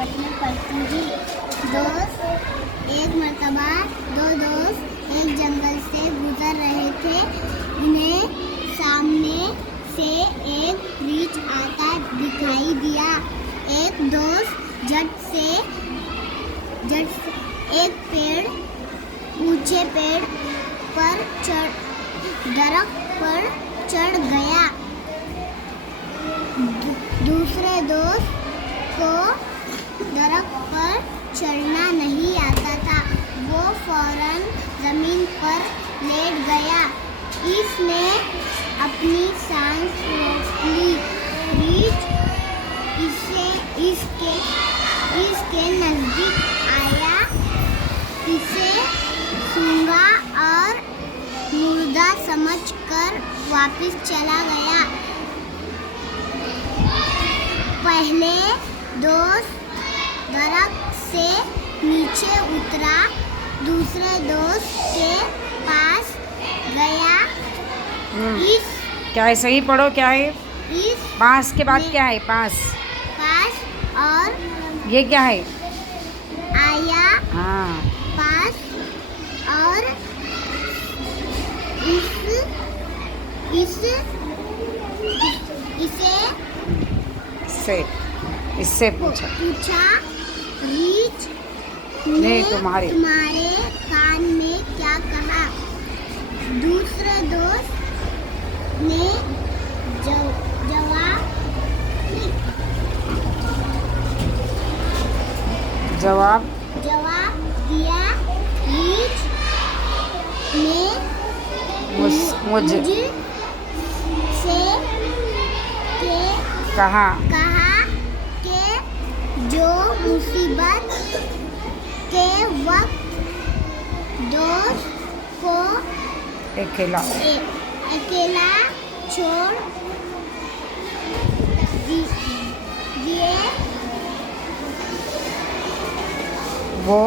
चौपट में पढ़ती थी। दोस्त एक मर्तबा दो दोस्त एक जंगल से गुजर रहे थे। उन्हें सामने से एक रीछ आता दिखाई दिया। एक दोस्त झट से एक ऊंचे पेड़ पर दरख्त पर चढ़ गया। दूसरे दोस्त को दरख्त पर चढ़ना नहीं आता था। वो फौरन जमीन पर लेट गया। इसने अपनी सांस रोक ली। रीछ इसके नजदीक आया, इसे सूंघा और मुर्दा समझकर वापस चला गया। पहले दोस्त दरख्त से नीचे उतरा, दूसरे दोस्त के पास गया। क्या है? सही पढ़ो। क्या है? पास के बाद क्या है? पास और ये क्या है? आया। हाँ, पास और इससे पूछा रीछ ने तुम्हारे कान में क्या कहा? दूसरे दोस्त ने जवाब दिया। रीछ ने मुझसे कहा कि जो मुसीबत के वक्त दोस्त को अकेला छोड़ दिए वो